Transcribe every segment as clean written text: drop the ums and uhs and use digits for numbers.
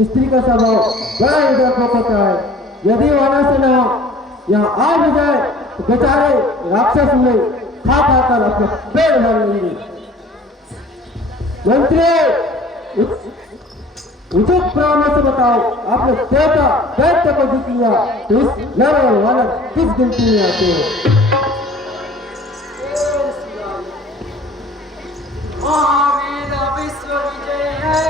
स्त्री का स्वभाव बड़ा ही डरपोक होता है। यदि वहां से न यहाँ आ भी जाए तो बेचारे राक्षस हुए खा कर अपना पेट भर लेंगे। मंत्री उचित परामर्श से बताओ, आपने देवता दैत्य को जीत लिया तो इस नर और वानर किस गिनती में आते हैं? महावीर विश्व विजय है,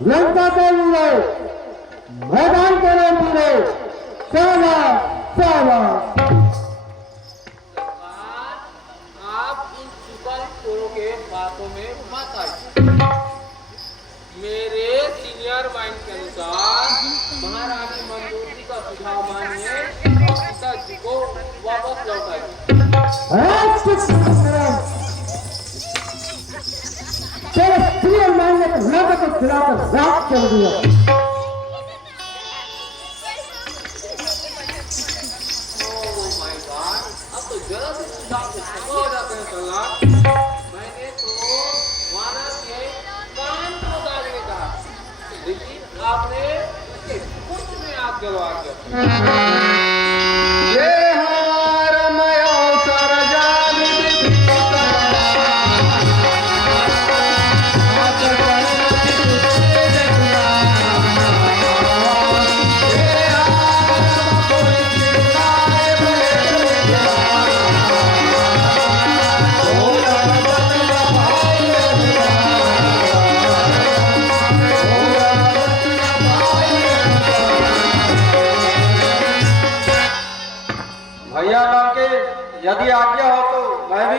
लंका के वीरों, मैदान के वीरों, शाबाश शाबाश। आप इन चुकल चोरों के बातों में मत आइए। मेरे सीनियर माइंड के अनुसार महारानी मंदोदरी का सुझाव मानिए, पिताजी को वापस लौटाइए। तेरे सीनियर माइंड ने लंका को खिलाकर रात चल दिया। अब तो जरा से सुझाव से खत्म हो जाते हैं सलाह। मैंने तो वानर के कान को दागने कहा, लेकिन आपने उसके कुछ में आग जलवा दिया।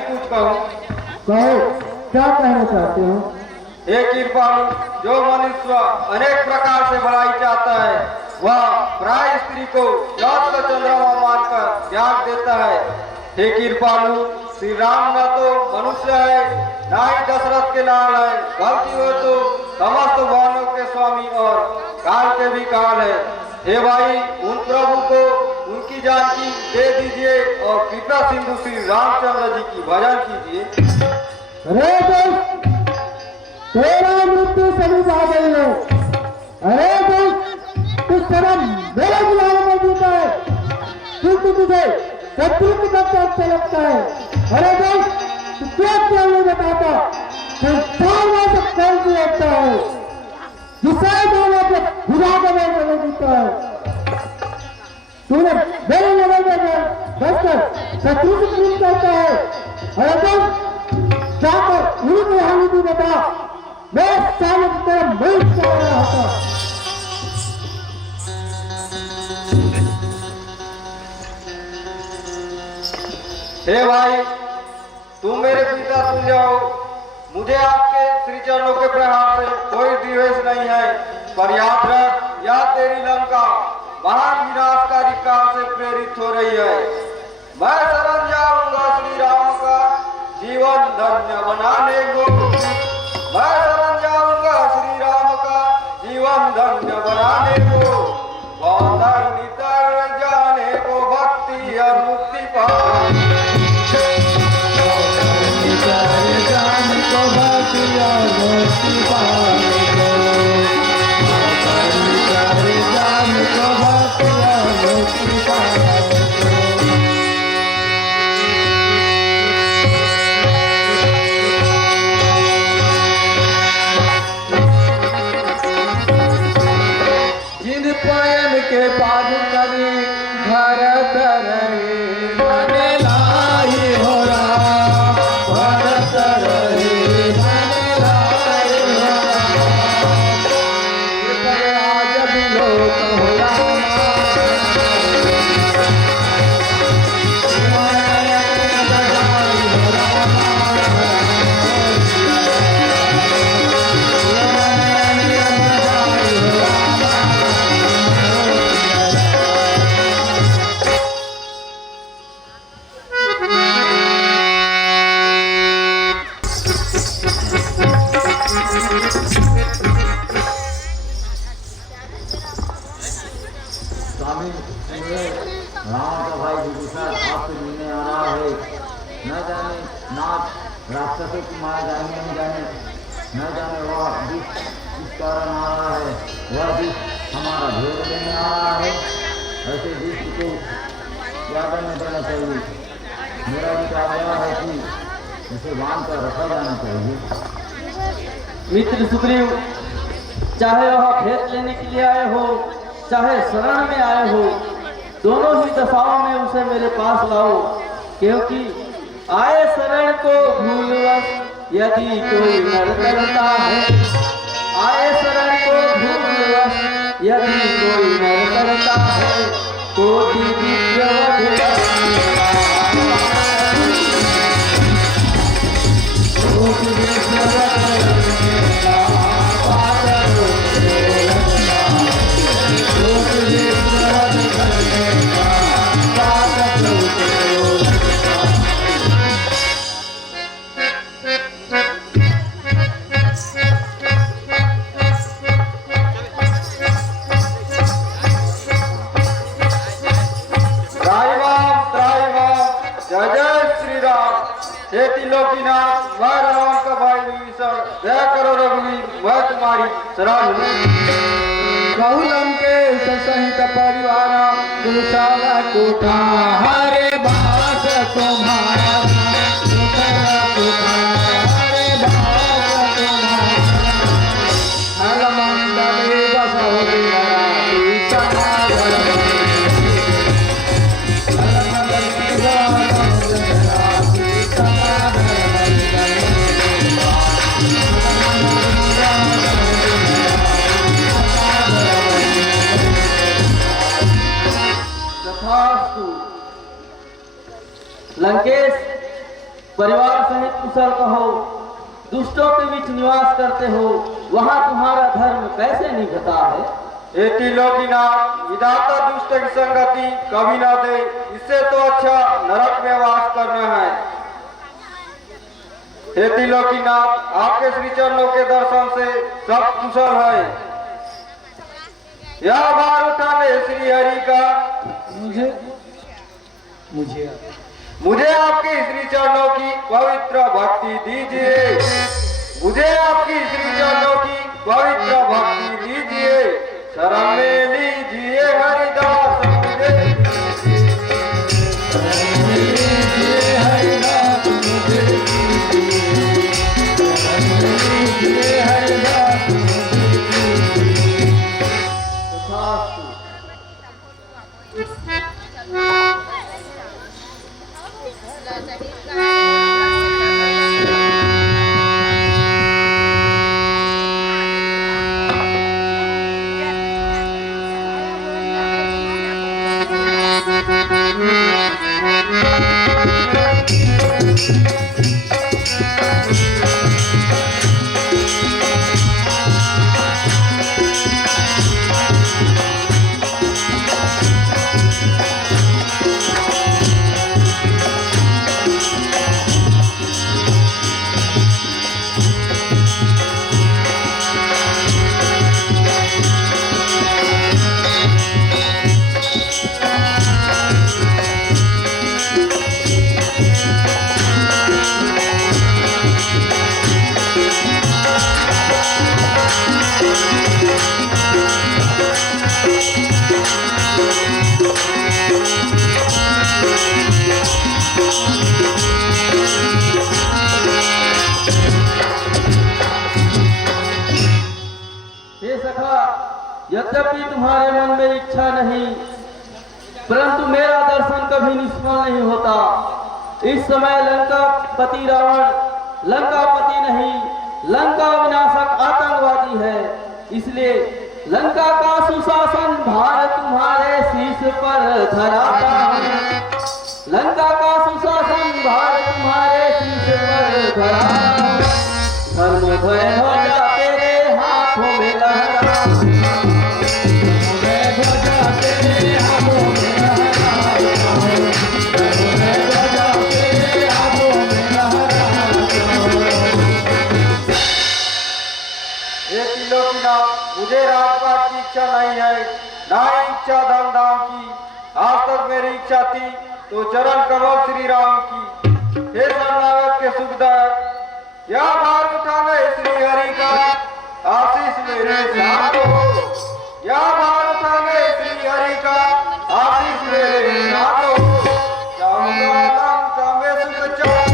कुछ कहूँ? कहो, क्या कहना चाहते हो? हे कृपालु, जो मनुष्य अनेक प्रकार से भलाई चाहता है वह प्राय स्त्री को रात का चंद्रमा मानकर त्याग देता है। हे कृपालु, श्री राम न तो मनुष्य है न ही दशरथ के लाल है, बल्कि वो तो समस्त भुवनों के स्वामी और काल के भी काल है। हे भाई, उन प्रभु को उनकी जानकी दे दीजिए और कृपा सिंधु श्री रामचंद्र जी की भजन कीजिए। अरे दोस्त, तेरा मृत्यु सभी आ गई है। अरे दोस्त, तुझ शर्म मेरे बुलाने में जीता है, क्योंकि तुझे शत्रु की तरफ अच्छा लगता है। अरे दोस्त, तू क्यों नहीं बताता संसार में सब कौन सी लगता है जिसे दोनों को बुरा करने में जीता है? तूने मेरे नजर में बसकर शत्रु से प्रेम करता है। अरे दोस्त, जाकर उनकी हालत बता, मैं साले की तरह मुल्क चला रहा था। हे भाई, तुम मेरे पिता तुल्य हो, मुझे आपके श्री चरणों के प्रहार से कोई द्वेष नहीं है, पर याद रख, यह तेरी लंका महान विनाशकारी काम से प्रेरित हो रही है। मैं शरण जाऊंगा श्री राम का जीवन धन्य बनाने को। मैं शरण जाऊंगा श्री राम का जीवन धन्य बनाने को। बंधन नितर जाने को भक्ति और मुक्ति पाने के पाद करी भरत रहे बने लाई हो राम, भरत रहे बने लाई हो राम। आज भी लोक हो स्वामी, राम का भाई विभूषण आपसे मिलने आ रहा है। न जाने नाथ राक्षसों की माया जाने नहीं जाने, न जाने वह दुष्ट किस कारण आ रहा है। वह दुष्ट हमारा भेद लेने आ रहा है। ऐसे दुष्ट को ज्यादा नहीं देना चाहिए। मेरा विचार यह है कि इसे बांध कर रखा जाना चाहिए। मित्र सुग्रीव, चाहे वह भेद लेने के लिए आए हो चाहे शरण में आए हो, दोनों ही दशाओं में उसे मेरे पास लाओ, क्योंकि आए शरण को भूलवश यदि कोई नर करता है, आए शरण को भूलवश यदि कोई नर करता है, कोटि दिव्य लंकेश सहित परिवार कुशाला कोठा हरे बास तुम्हारा हरे बास तुम्हारा मंडले बसो लंकेश परिवार सहित कुशल कहो, दुष्टों के बीच निवास करते हो, वहाँ तुम्हारा धर्म कैसे निभता है? हे त्रिलोकीनाथ, विधाता दुष्ट की संगति कभी ना दे, इससे तो अच्छा नरक में वास करना है। हे त्रिलोकीनाथ, आपके श्री चरणों के दर्शन से सब कुशल है। यह भार उठाने श्री हरि का मुझे आपकी श्री चरणों की पवित्र भक्ति दीजिए। मुझे आपकी श्री चरणों की पवित्र भक्ति दीजिए। शरण में लीजिए हरिदास मुझे। यद्यपि तुम्हारे मन में इच्छा नहीं, परंतु मेरा दर्शन कभी निष्फल नहीं होता। इस समय लंकापति रावण लंकापति नहीं, लंका विनाशक आतंकवादी है। इसलिए लंका का सुशासन भार तुम्हारे शीश पर धराता है। लंका का सुशासन भार तुम्हारे शीश पर धराता है। धर्म भय ध्वजा तेरे हाथों में लहरा, मुझे राजपाट की इच्छा नहीं है, ना ही इच्छा धन धाम की। आज तक मेरी इच्छा थी तो चरण कमल श्री राम की। हे शरणागत के सुखदायक, यह भार उठाने श्री हरि का आशीष मेरे साथ हो। यह भार उठाने श्री हरि का आशीष मेरे साथ हो। चाहूंगा लंका में सुख चाहूं,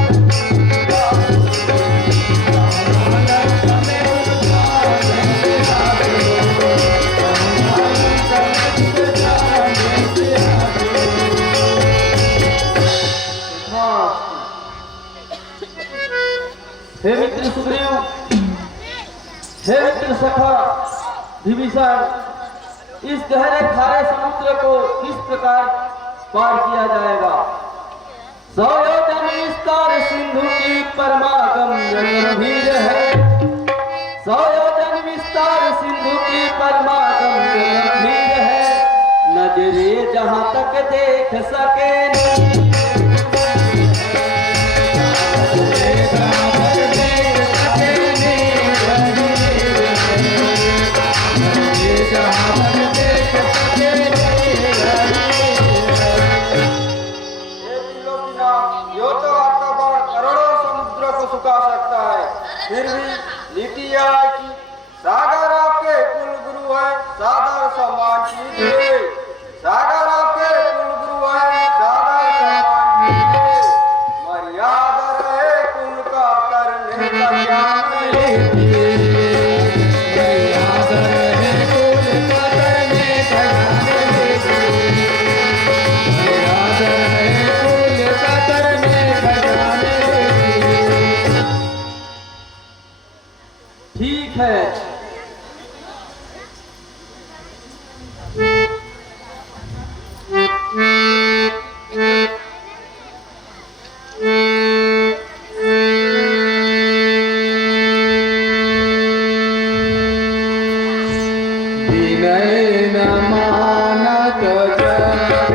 हे मित्र सुग्रीव, हे मित्र सखा विभीषण, इस गहरे खारे समुद्र को किस प्रकार पार किया जाएगा? 100 योजन विस्तार सिंधु की परमागम्य गंभीर है। 100 योजन विस्तार सिंधु की परमागम्य गंभीर है। नजरे जहां तक देख सके सुखा सकता है, फिर भी नीति यह है कि सागर आपके कुल गुरु है, सादर सम्मान कीजिए। सागर आपके कुल गुरु है, सादर सम्मान कीजिए। मर्यादा रहे कुल का करने का ज्ञान ठीक है। नैन मानत जग जग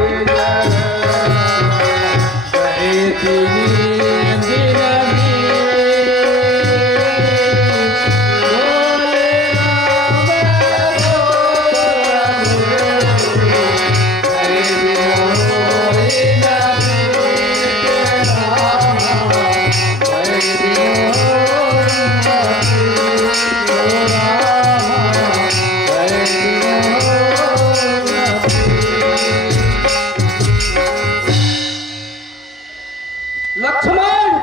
लक्ष्मण,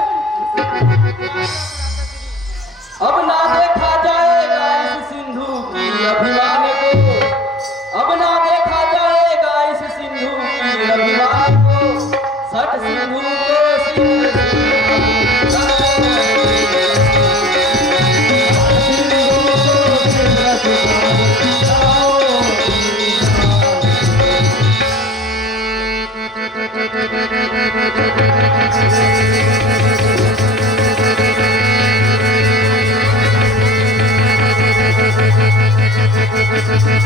अब ना देखा जाएगा इस सिंधु की अभिमान को, अब ना देखा जाएगा इस सिंधु की अभिमान को, सट सिंधु को सिंधु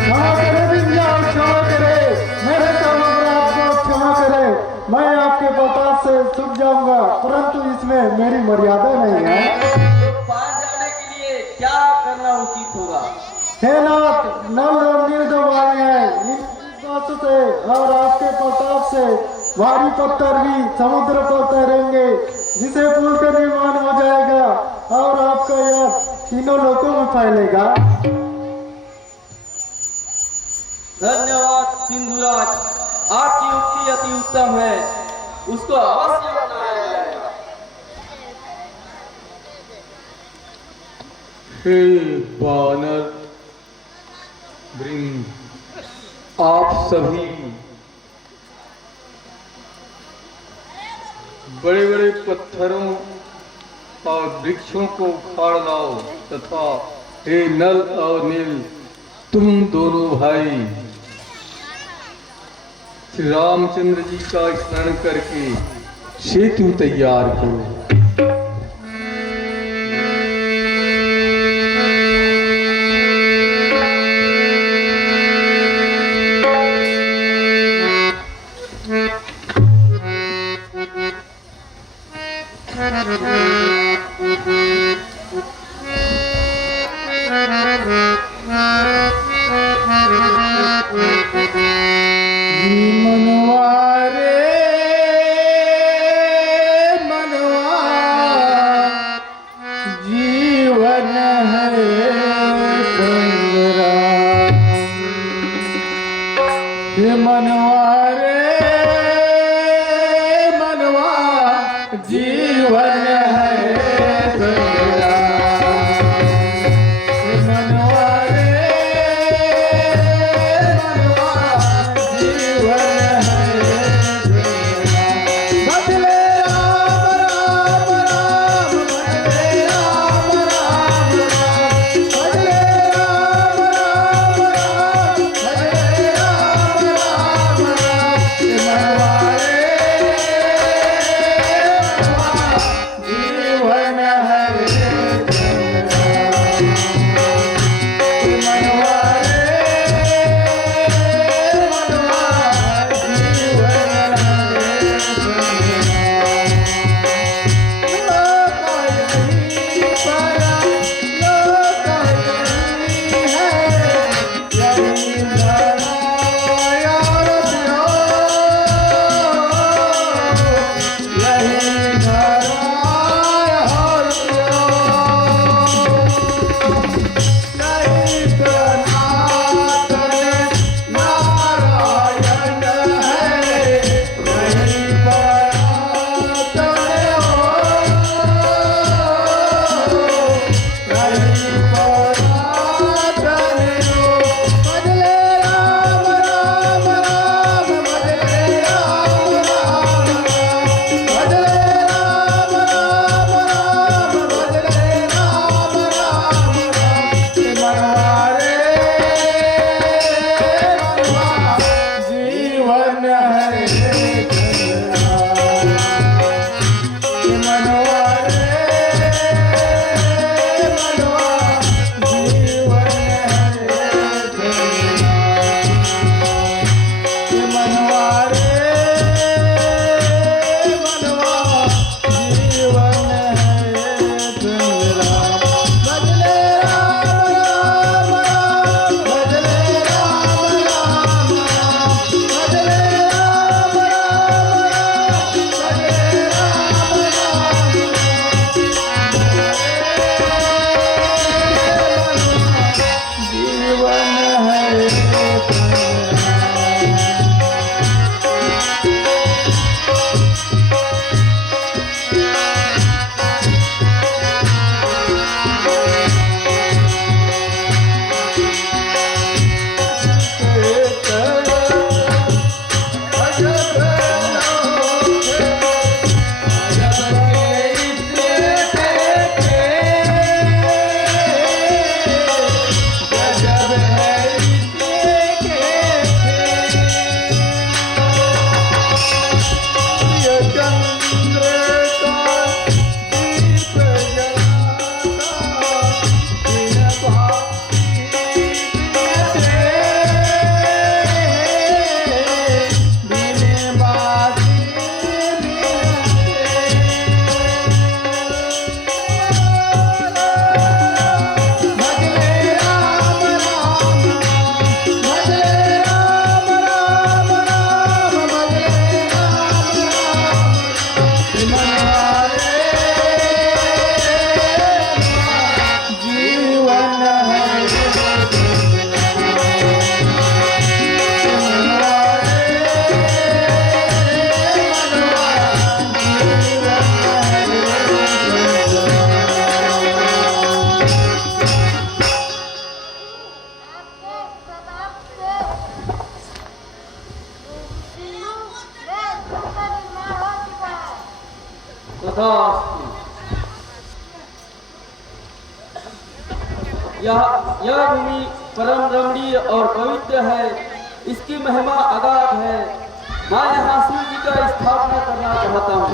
क्षमा करे विंध्याचल, क्षमा करे मेरे सर्वग्राम को, क्षमा करे। मैं आपके प्रताप से चुक जाऊंगा, परंतु इसमें मेरी मर्यादा नहीं है। तो पार जाने के लिए क्या करना उचित होगा? हे नाथ, नल और नील दो भाई हैं, इन बातों से और आपके प्रताप से भारी पत्थर भी समुद्र पर तैरेंगे, जिसे पुल का निर्माण हो जाएगा और आपका यश तीनों लोकों में फैलेगा। धन्यवाद सिंधुराज, आपकी युक्ति अति उत्तम है, उसको अवश्य अपनाया जाएगा। हे वानर वृंद, आप सभी बड़े बड़े पत्थरों और वृक्षों को उखाड़ लाओ, तथा हे नल और नील, तुम दोनों भाई श्री रामचंद्र जी का स्मरण करके सेतु तैयार करो। यह भूमि परम रमणीय और पवित्र है। इसकी महिमा अगाध है। मैं यहाँ शिव जी का स्थापना करना चाहता हूँ।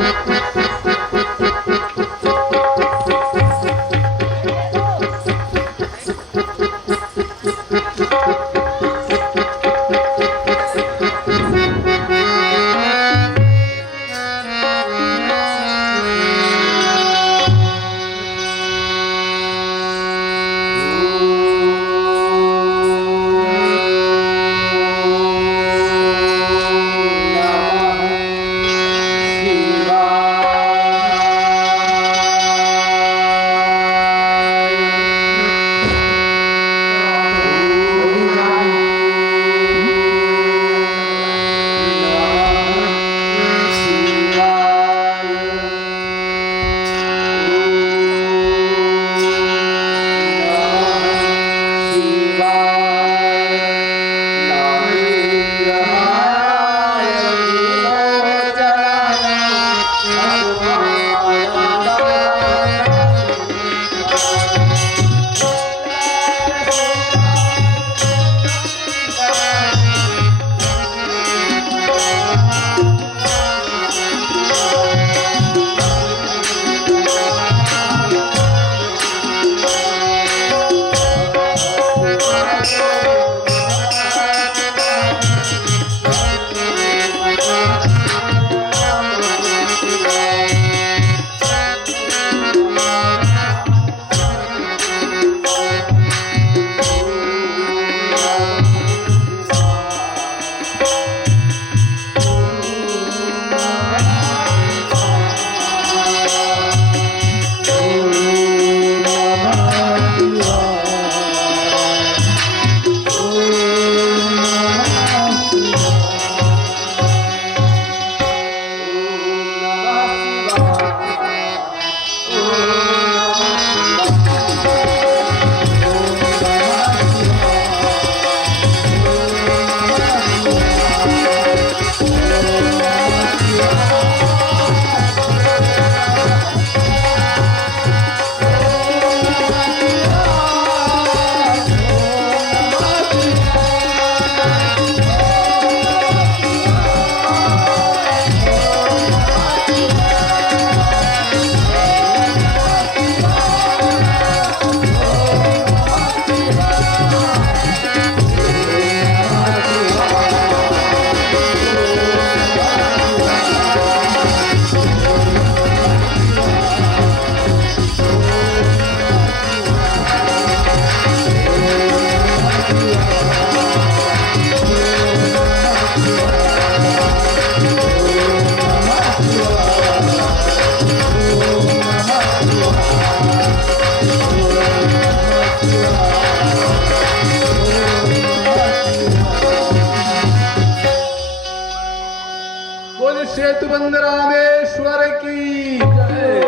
सेतुबंद रामेश्वर की जय।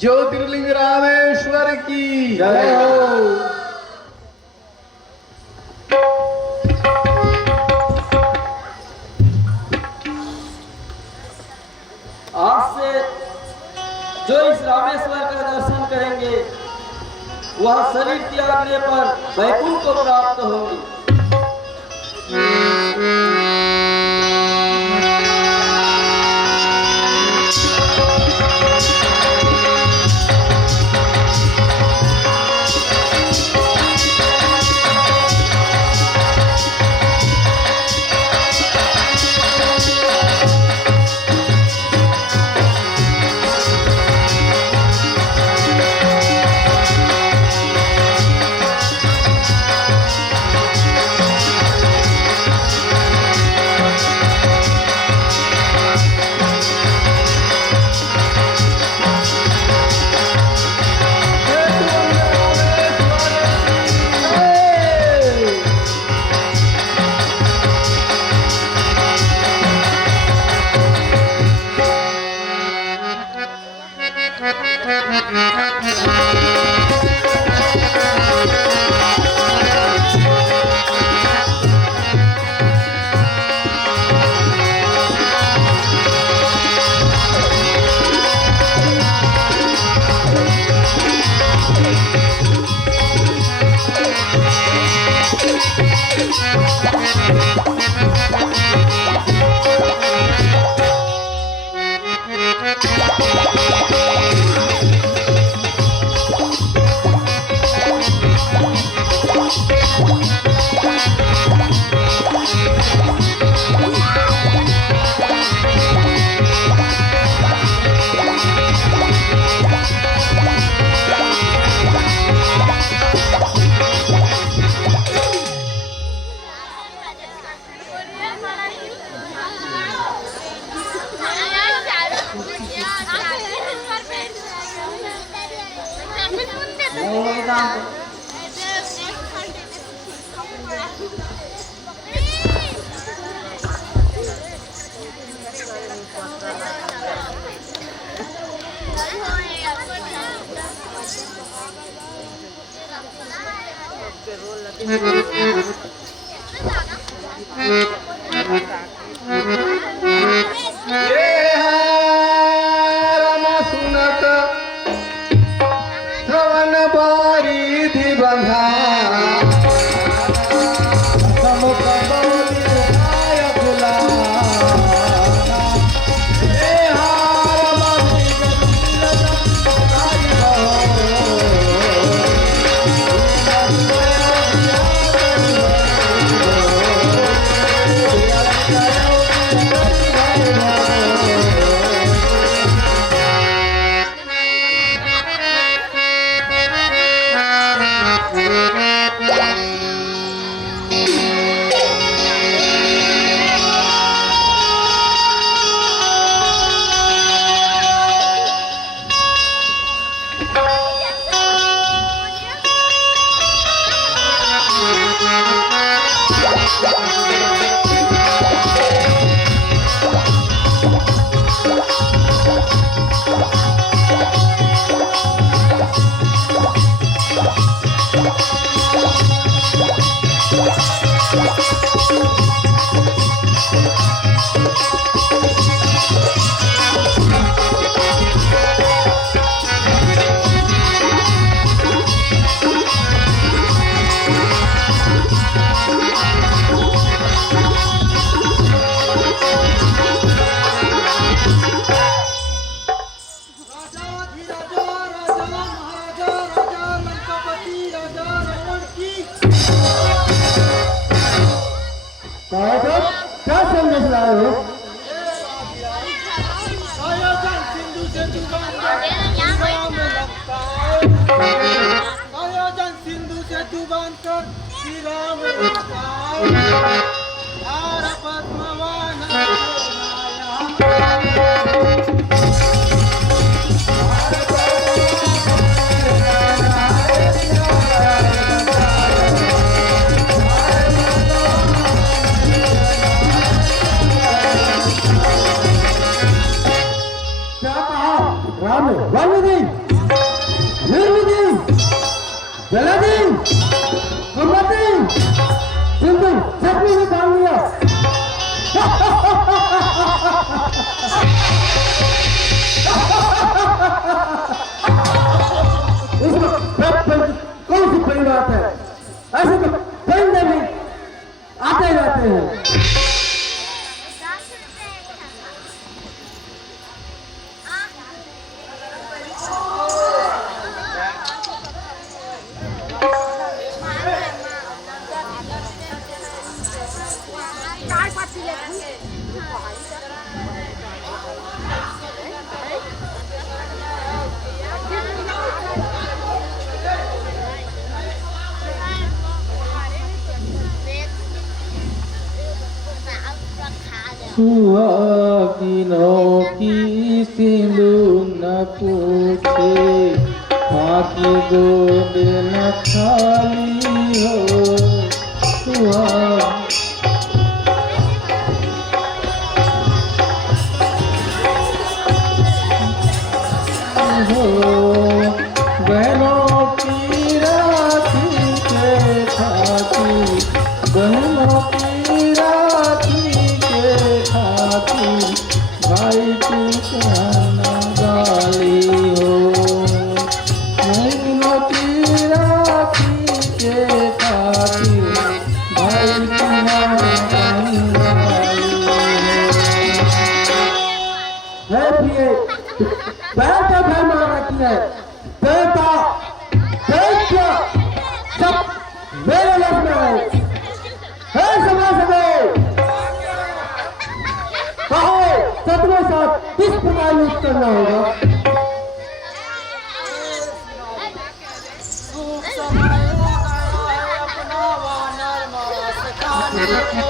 ज्योतिर्लिंग रामेश्वर की जय हो। आज से जो इस रामेश्वर का दर्शन करेंगे वह शरीर त्यागने पर वैकुंठ को प्राप्त होंगे। काम करो। ये राम सुनत श्रवण बारिधि बंधा समुख बोली आय फुलाना। ये राम क्या संदेश लाए हो? आयोजन सिंधु से डूबान कर श्री राम पद्मवान राम ने वाल्मीकि निर्मिति जलादि कुर्मति सिंधु चटनी में डाल दिया। इसमें कौन सी बड़ी बात है? ऐसे तो बंदे भी आते जाते हैं। सुहागिनों की सिंधु न पूछे, बाकी गोद न खाली हो। बहनों की राखी के खातिर, बहनों की राखी के खातिर, भाई तू कहना गाली हो। बहनों की राखी के खातिर, भाई तुम्हारा गाली हो। है प्रिय पैर का भय मार रखी है। देवता दैत्य सब मेरे वश में है समय समय कहो सतवें साथ किस प्रकार युद्ध करना होगा? अपना वानर मास खाने को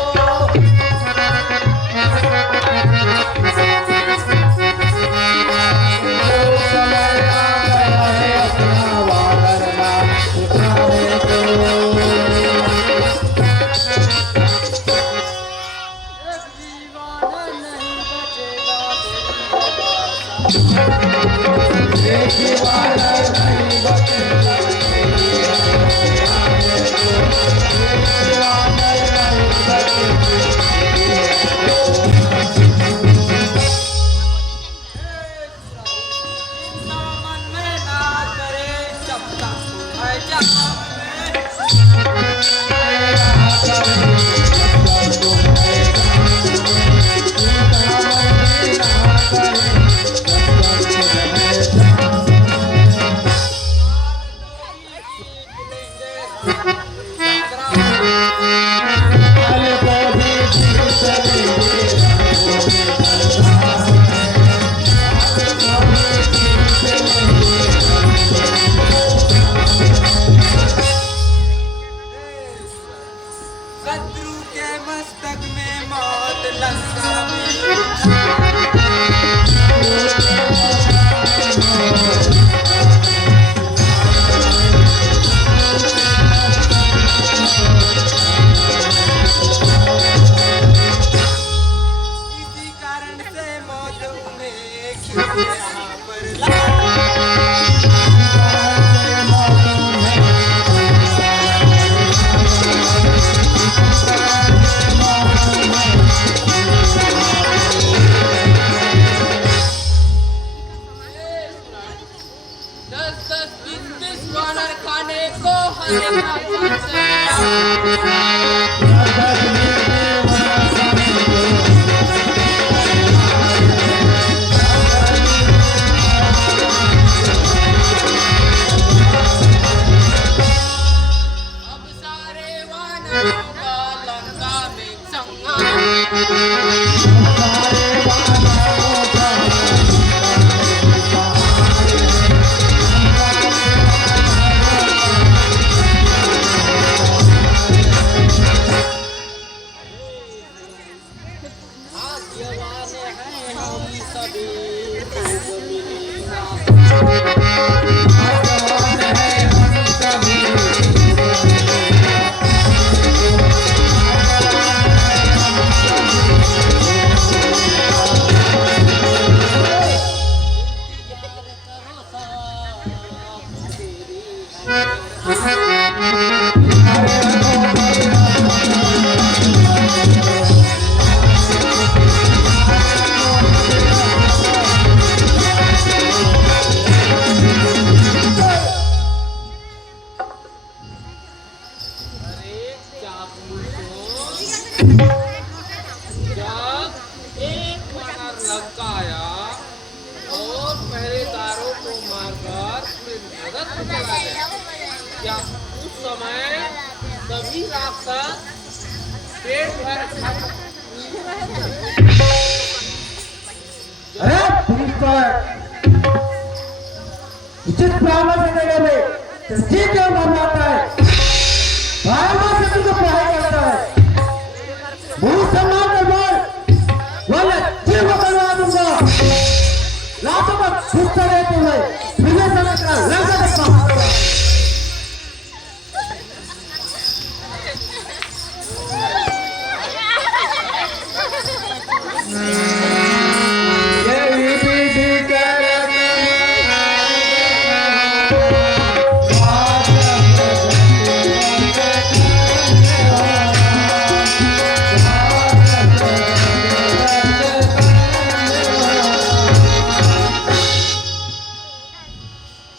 शत्रु के मस्तक में मौत लंका में इसी कारण से मौत उन्हें खींचे यहाँ पर ला। दस दस बीस बीस वानर खाने को हर अब सारे वानरों का लंका में संहार। क्या उस समय सभी राक्षस पेट भर अरे पुलिस को उचित परामर्श देने में जी क्यों मरवाता है? परामर्श से तुझको पढ़ाई करता है। मुंह सम्मान कर बोल, वरना जीव को करवा दूंगा। रातों को घुसते रहते हुए फिर समय का लंका देखा।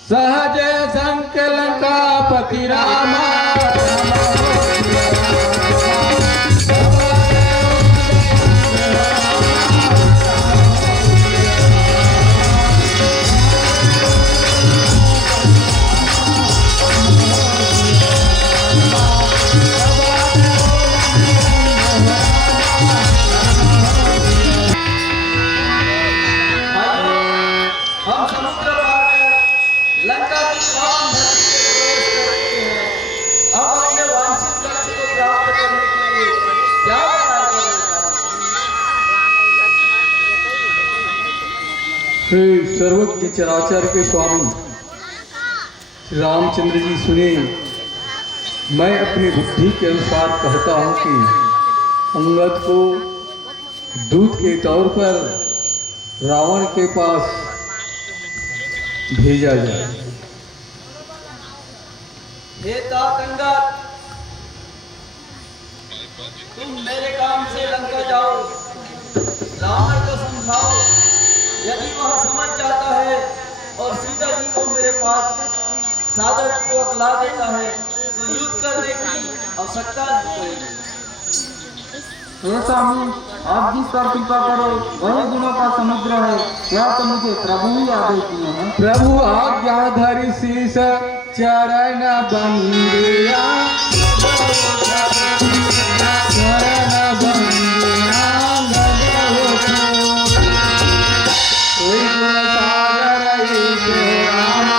सहज संकलंकापति रामा हम समुद्र पार कर लंका की तमाम धरती पे प्रवेश कर चुके हैं। अब अपने वांछित लक्ष्य को प्राप्त करने के लिए क्या उपाय करें? हे सर्वज्ञ चराचर के स्वामी श्री रामचंद्र जी सुनिए, मैं अपनी बुद्धि के अनुसार कहता हूँ कि अंगद को दूत के तौर पर रावण के पास भेजा जाए। हे तात अंगद, तुम मेरे काम से लंका जाओ, रावण को समझाओ, यदि वह समझ जाता है और सीता जी को मेरे पास सादर पूर्वक ला देता है तो युद्ध करने की आवश्यकता नहीं पड़ेगी। हे स्वामी, आप जिस पर कृपा करो वही गुणों का समुद्र है, यह तो मुझे प्रभु ही आदेश दिए हैं। प्रभु आज्ञाधरि शीस चरण बंदिया, चरण बंदिया कोई गुण सागर ईशे रामा,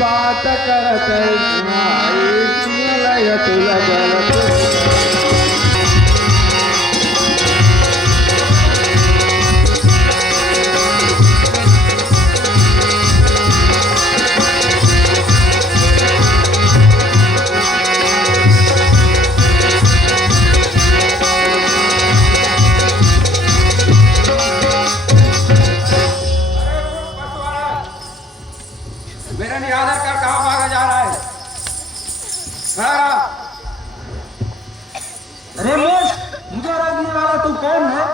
बात करत सुनाई लय तुल बल मेरा निरादर कर कहाँ भागा जा रहा है? खड़ा रहा। अरे मूर्ख, मुझे रोकने वाला तू कौन है?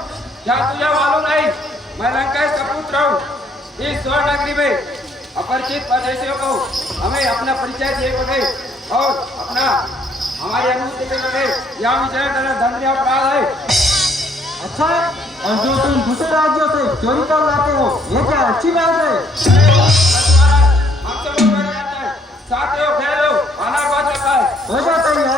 क्या तुझे मालूम नहीं? मैं लंकेश का पुत्र हूँ। इस स्वर्ण नगरी में अपरिचित परदेशियों को हमें अपना परिचय दिए बगैर और अपना हमारी अनुमति के बगैर यहाँ विचरण करना दंडनीय अपराध है। अच्छा, और जो तुम दूसरे राज्यों से चोरी कर लाते हो, ये क्या अच्छी बात है? हमसे बहुत बड़ा जाता है। साथियों, खेलो, अनार रखा है। हो जाता ही है।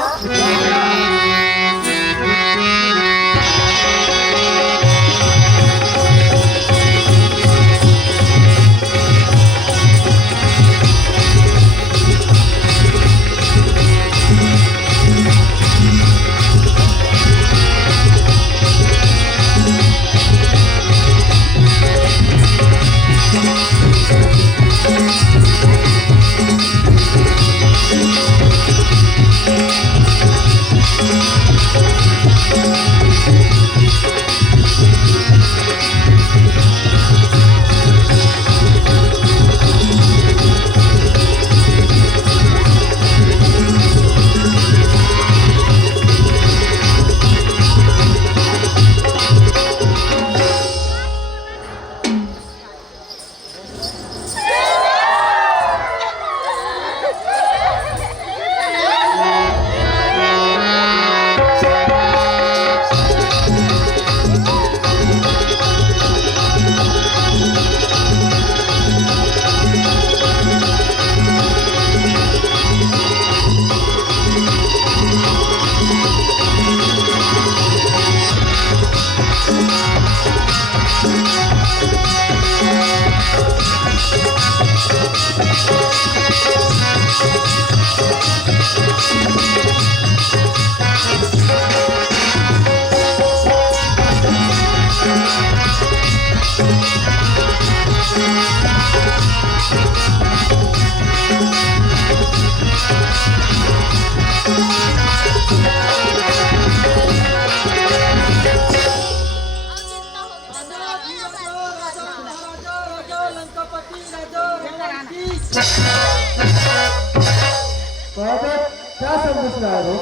सब पूछ रहा हो?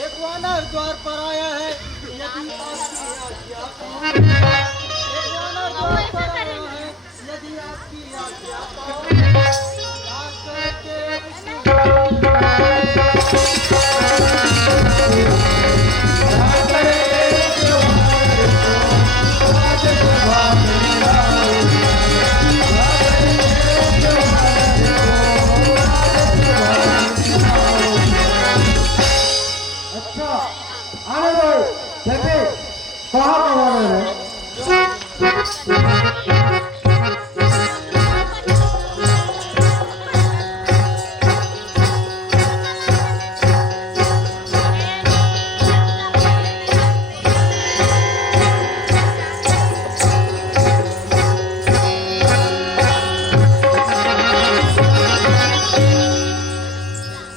एक वानर द्वार पर आया है, यदि आपकी आज्ञा पाओ। एक वानर द्वार पर आया है, यदि आपकी आज्ञा पाओ। रास्ते के अच्छा, आने दो। देखे कहाँ का वानर है?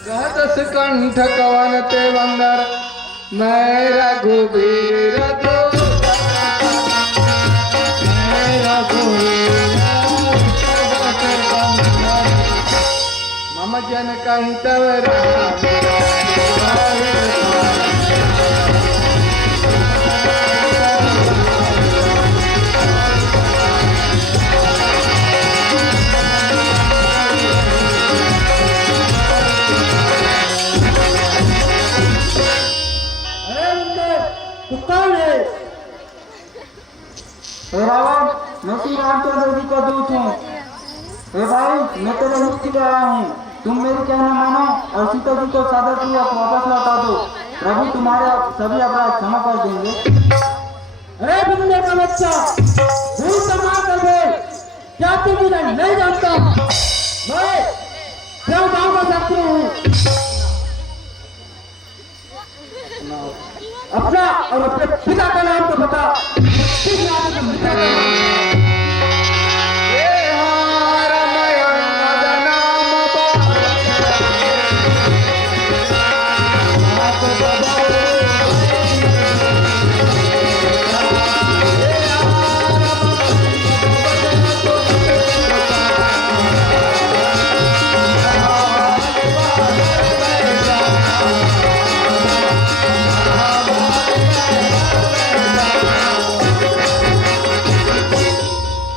कहत कंठ कवन ते बंदर मैं रघुबीर मम जन कहीं तव अरे बंदर, तू कौन है? रावण, मैं श्री रामचंद्र जी का दूत हूँ। हे भाई, मैं तेरे हित के लिए आया हूँ। तुम मेरी कहना मानो और सीता जी को सादर पूर्वक वापस लौटा दो। प्रभु तुम्हारे सभी अपराध क्षमा कर देंगे। अरे बंदे का बच्चा, भूल समा कर दे। क्या तू मुझे नहीं जानता? मैं देव गांव का शत्रु हूँ। अपना और अपने पिता का नाम तो बता। किस नाम से पिता का नाम?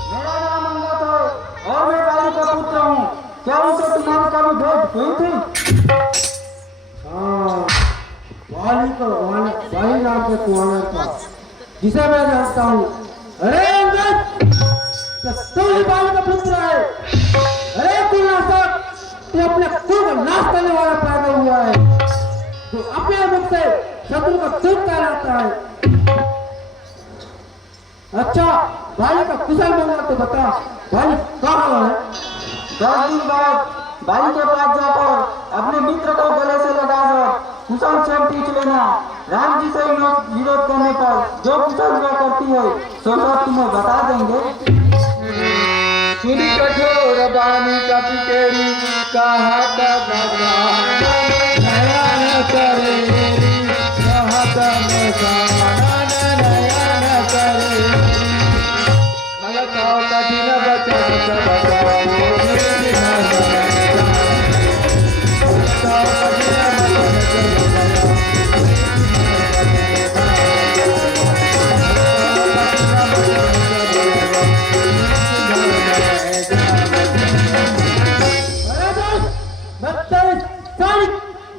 मेरा नाम अंगद है और मैं बाली का पुत्र हूँ। क्या उनसे तुम्हारी कभी भेंट हुई थी? हाँ, वाली नाम के कुआनर था, जिसे मैं जानता हूँ। अरे अंगद, तू ही बाली का पुत्र है। अरे कुलनाशक, तू अपने कुल का नाश करने वाला पैदा हुआ है। तू अपने मुख से शत्रु का दूध कहलाता है। अच्छा, बाली का कुशल मंगल तो बता, बाली कहाँ है? 10 दिन बाद बाली के पास जाकर अपने मित्र को गले से लगाकर कुशल क्षेम पूछ लेना। राम जी से विरोध करने पर जो कुशल हुआ करती है सो सब तुम्हें बता देंगे। सुनी कठोर बानी कपिकेरी कहा का भगवान नयन करेरी कहा का मसान नयन करेरी मलकाओ कठिन बचन सब बताओ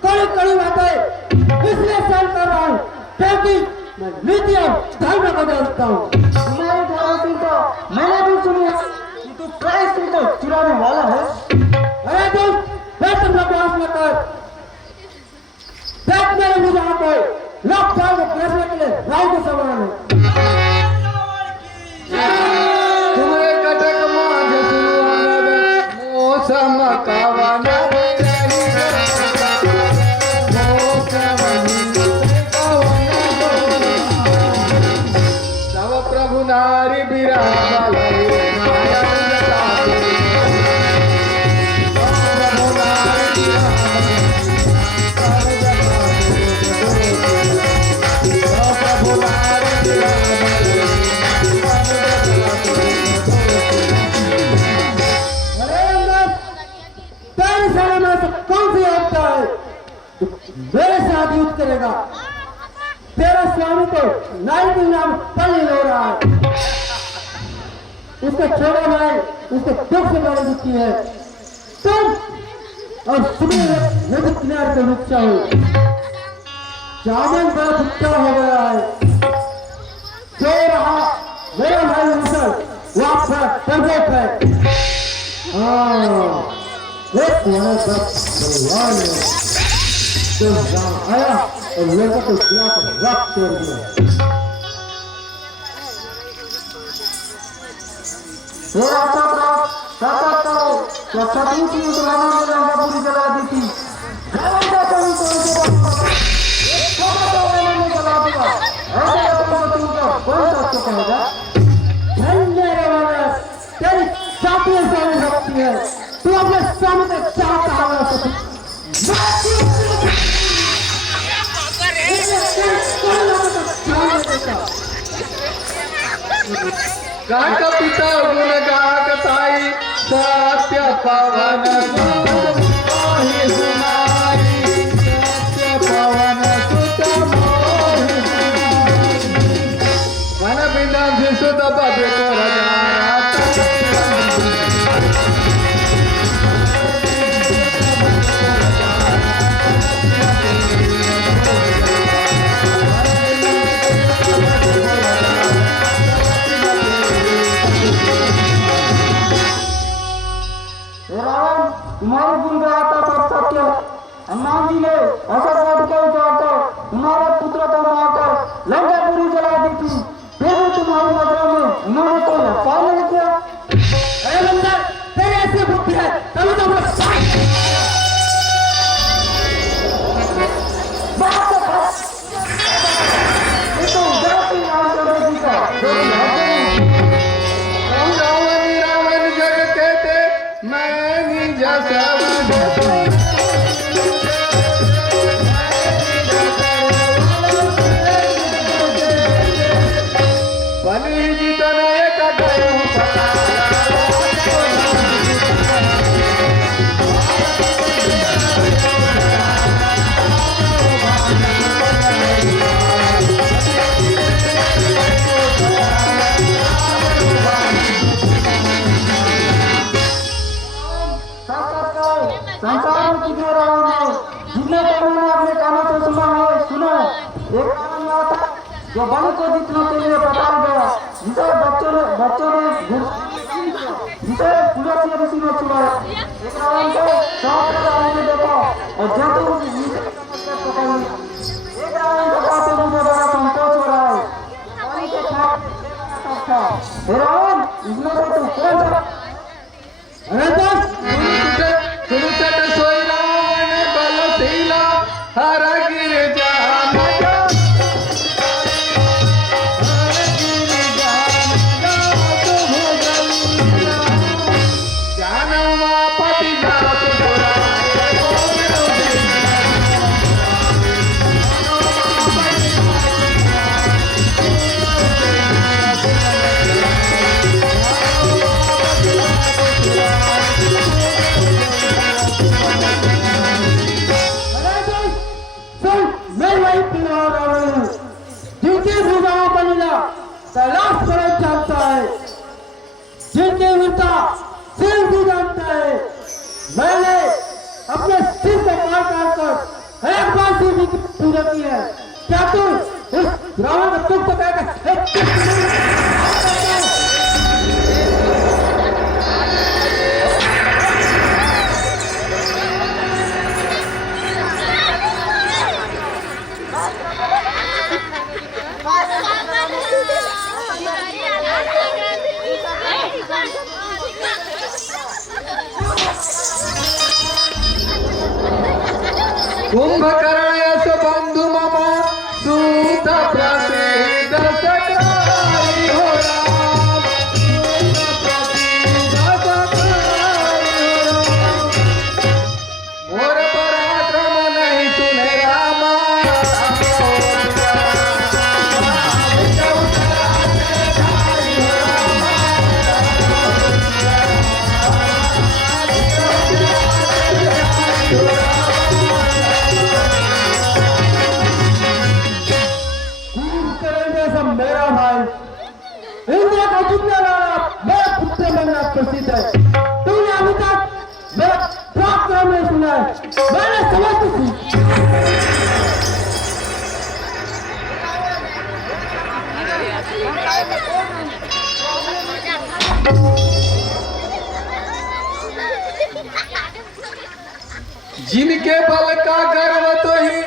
मेरी कड़ी बातें इसलिए सहन कर रहा हूँ क्योंकि मैं नीति और धर्म को जानता हूँ। तुम्हारे धर्म तो मैंने भी सुनी है कि तू प्रायश्चित को चुराने वाला है। अरे दोस्त, मैं तुम लोग बहस मत कर। देख मेरे मुझे यहाँ पे लोग भाव को फैसले के लिए राव के समान है। तुम्हारे कटक मांझ सुहाना मौसम कावाना प्रभु नारी बिराज माया भुगता है तो मेरे साथ युद्ध करेगा। तेरा स्वामी तो नाई के नाम पल्ली लो रहा है, उसका छोड़ा भाई उसके दुख से बड़ी दुखी है। तुम और सुबह नदी किनारे पे रुक जाओ। चावल बड़ा भुट्टा हो गया है, जो रहा मेरा भाई मुसर वहां पर प्रभुक है। हाँ एक तुम्हारा सब भगवान है जो गाँव आया और लोगों को गिरा कर रख कर दिया। पूरी जला दी थी। तेरी चाकरी सामने रखती है, तू अपने सामने क्या कहा गाक पिता गुण गाक ताई सत्य पवन सुत मोहि सुनाई, सत्य पवन सुत मोहि सुनाई। मन बिना सुत पद को तुम्हारे गुण गाता सब सत्य। हनुमान जी ने ऐसा बात को उठाकर तुम्हारे पुत्र को मारकर लंकापुरी जला दी थी, फिर भी तुम्हारी नजरों में उन्होंने कोई हत्या नहीं किया। अरे बंदर, तेरे ऐसी बुद्धि है तभी तो अपना रावण जग कहते मैं निज सब बलि जीतन एक गयो संसार में कितने रावण है, जितने मैंने अपने कानों से सुना है सुनो। एक रावण था जो बलि को जीतने के लिए पटाल गया, जिसे बच्चों ने जिसे तुलसी ऋषि ने छुड़ाया। एक रावण को सात रावण ने देखा और जंतु पकड़ लिया। एक रावण को कहते मुझे बड़ा संकोच हो रहा है, बलि के साथ हे रावण इसमें से तू कौन सा? अरे दोस्त, सुरुचट सोई रावण बलशीला हर गिर जान पति कैलाश पर्वत जानता है, जिनकी वीरता सिर भी जानता है। मैंने अपने सिर को मार काट कर एक बार शिव जी की पूजा की है। क्या तू इस रावण का दुख तो कहकर कुंभकर्ण यश बंधु मम सूत प्रसिद्ध सकाई हो राम, सूत प्रसिद्ध सकाई हो राम। मोर पराक्रम नहीं सुने रामा, राजा जिनके बल का गर्व तो ही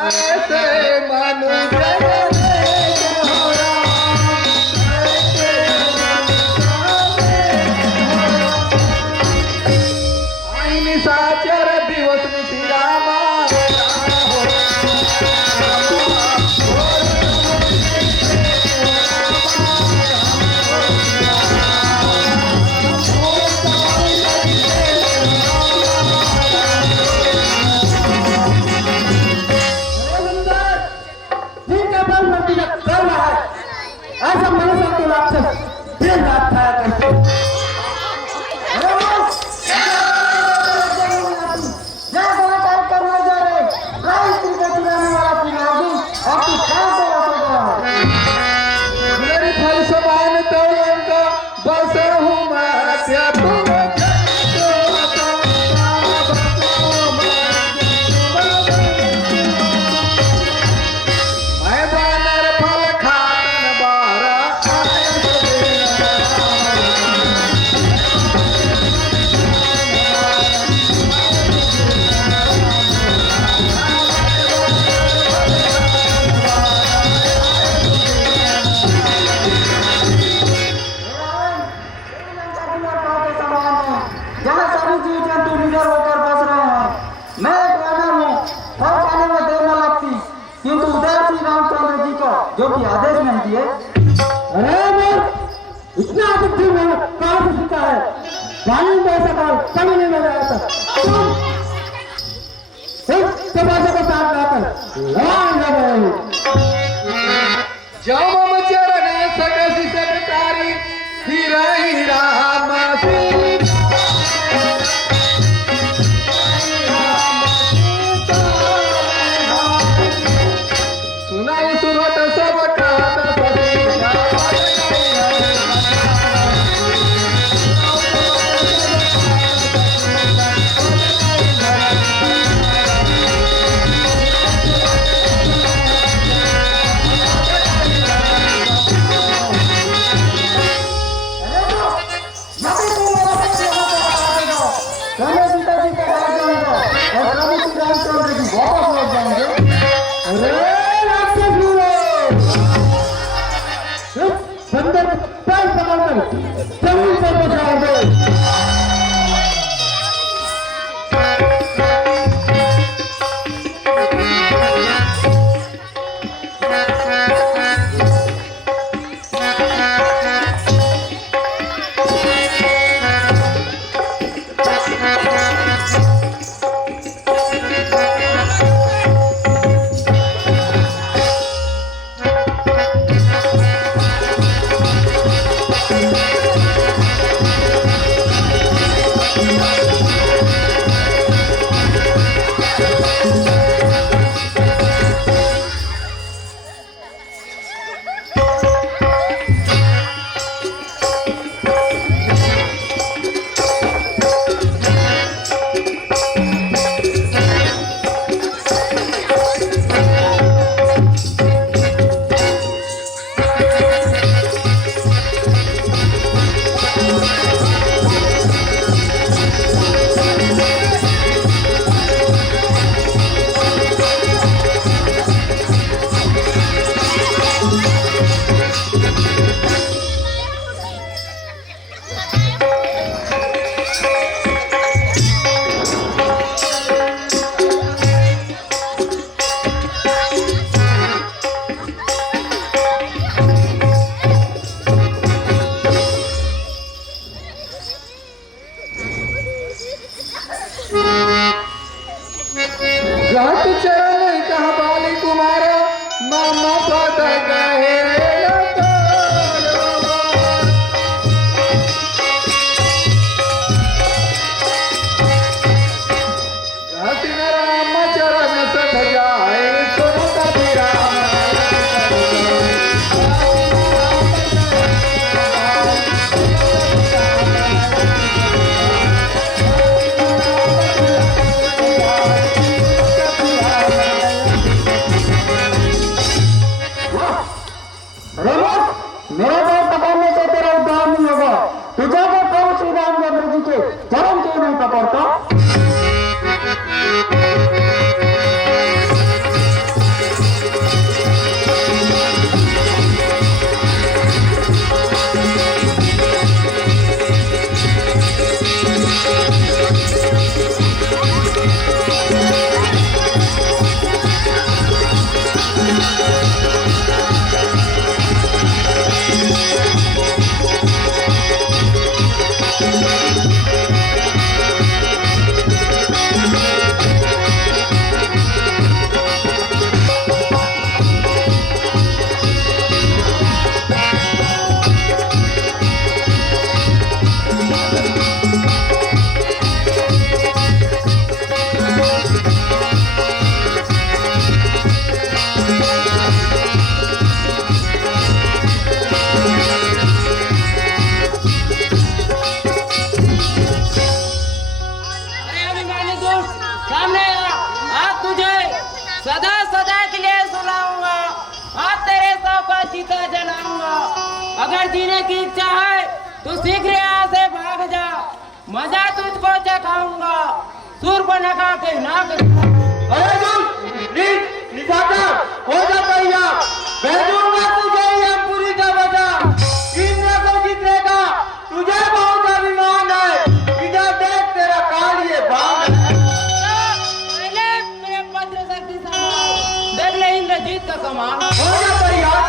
ऐसे मनुष्य साचर दिवस में रामा ऐसा मनुष्य को राक्षस दिन रात खाया करते मेरी फल समान तो उनका बस हूँ मैं क्या तुम मैं बानर फल खातन बारा जहाँ सभी जीव जंतु निडर होकर बस रहे हैं। मैं एक वानर हूँ, फल खाने में देर न लगती, किंतु उधर श्री रामचंद्र जी का जो कि आदेश नहीं दिए। अरे मोर इतना अधिक दिन में कहाँ से सीखा है? पानी में ऐसा काल कभी नहीं मिला था। तुम इस तमाशे को साथ लाकर लड़ाई लड़ रहे हो। जम चरण सकसी सकटारी ही राम सुनाई सुरत सब खात पहले सीता जी का राज जाऊंगा और प्रभु श्री रामचंद्र जी वापस लौट जाएंगे। अरे राक्षस बंदर पैर पकड़कर जमीन पर बचा दो। घाट चरण कहा बाली कुमार मामा पद गए घाट राम चरण सठ जाए सुनो कभी राम सदा सदा के लिए सुनाऊंगा और तेरे सौ का चिता जलाऊंगा। अगर जीने की इच्छा है तो शीघ्र यहाँ से भाग जा, मजा तुझको चखाऊंगा। सूर्पनखा के नाक अरे निशाचा हो जा तैयार, भेजूंगा तुझे यमपुरी का बजा। इंद्र को जीतेगा तुझे बहुत अभिमान है, इधर देख तेरा काल ये भाग है। पहले मेरे पत्र शक्ति संभाल, देख ले इंद्रजीत का कमाल। हो जा तैयार।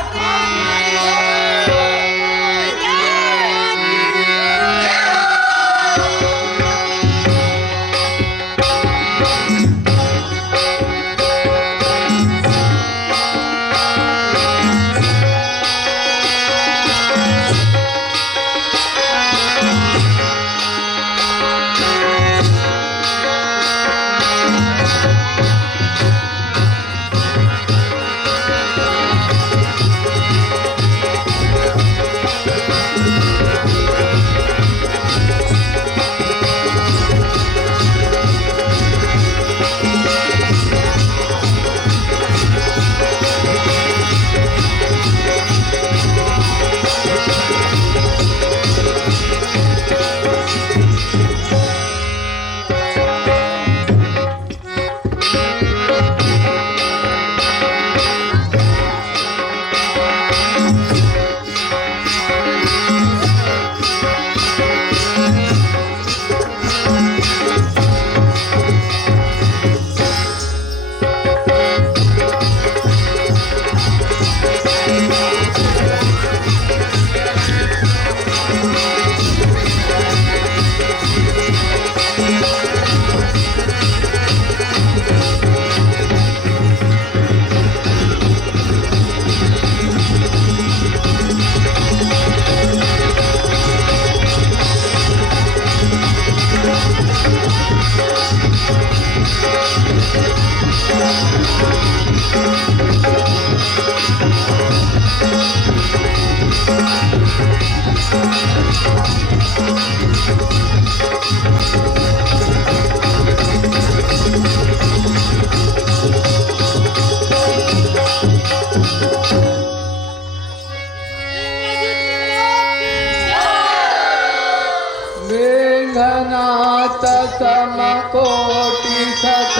मेघनाथ समकोटि सत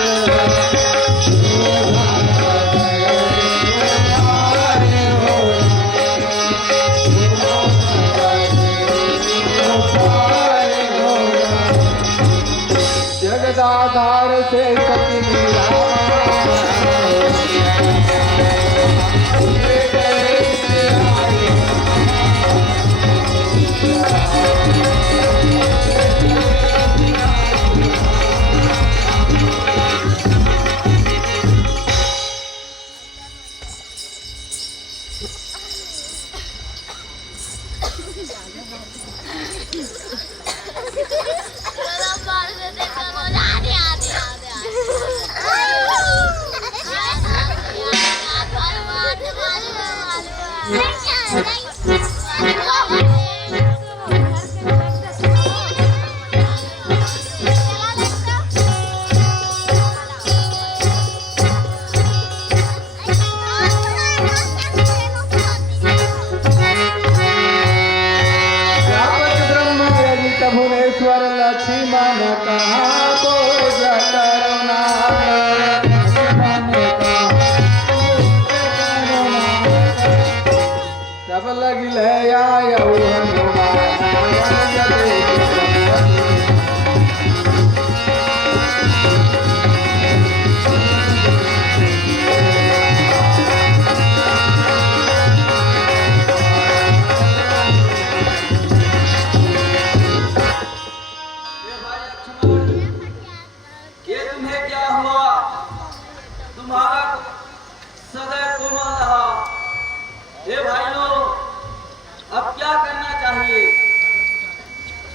जगदाधार से सती मीरा भुवनेश्वर लक्ष्मण कहाँ को जकरुणा सब लगिल आयौ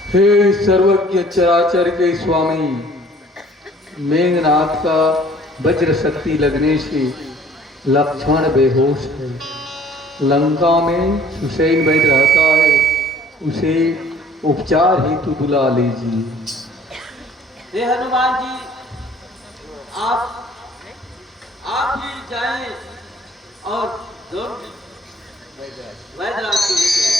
हे सर्वज्ञ चराचर के स्वामी, मेघनाथ का वज्र शक्ति लगने से लक्ष्मण बेहोश है। लंका में हुसैन बैठ रहता है, उसे उपचार हेतु बुला लीजिए। हे हनुमान जी, आप भी जाएं और जरूर वैद्यराज को लेके आए।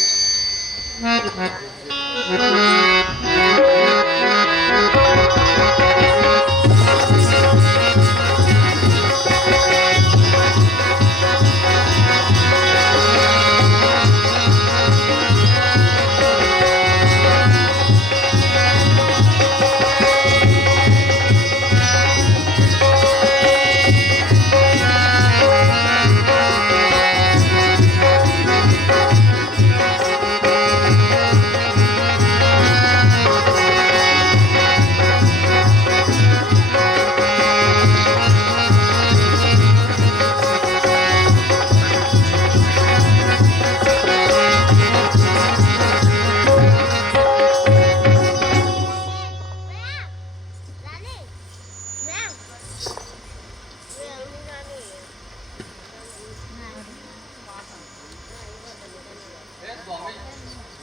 हे स्वामी,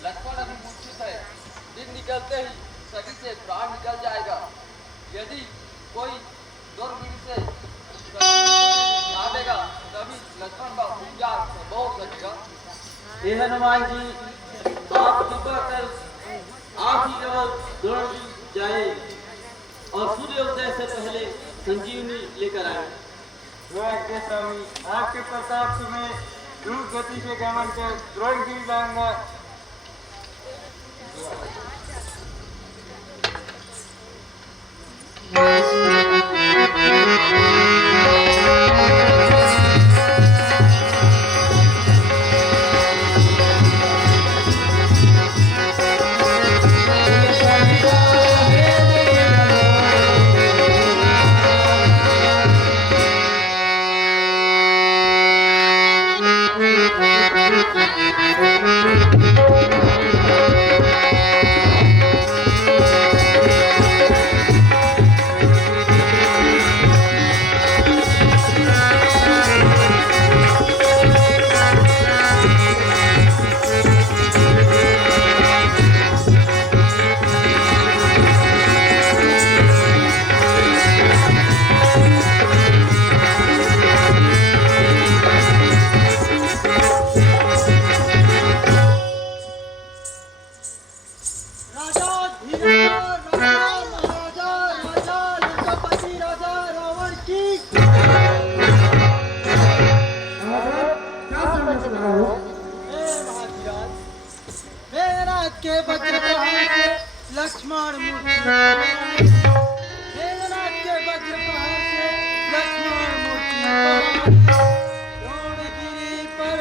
लक्ष्मण अभी मूर्छित है। दिन निकलते ही शरीर से प्राण निकल जाएगा। यदि कोई दुर्विधि से मारेगा तभी लक्ष्मण का उपचार संभव हो सकेगा। हे हनुमान जी, आप कृपा कर आप ही केवल दौड़ जाए और सूर्योदय से पहले संजीवनी लेकर आए। के स्वामी, आपके प्रताप से मैं द्रुत गति से गमन कर द्रोणगिरी लाऊंगा। के वज्र प्रहार से लक्ष्मण मूर्ति मेघनाथ के वज्र प्रहार से लक्ष्मण मूर्ति द्रोणगिरी पर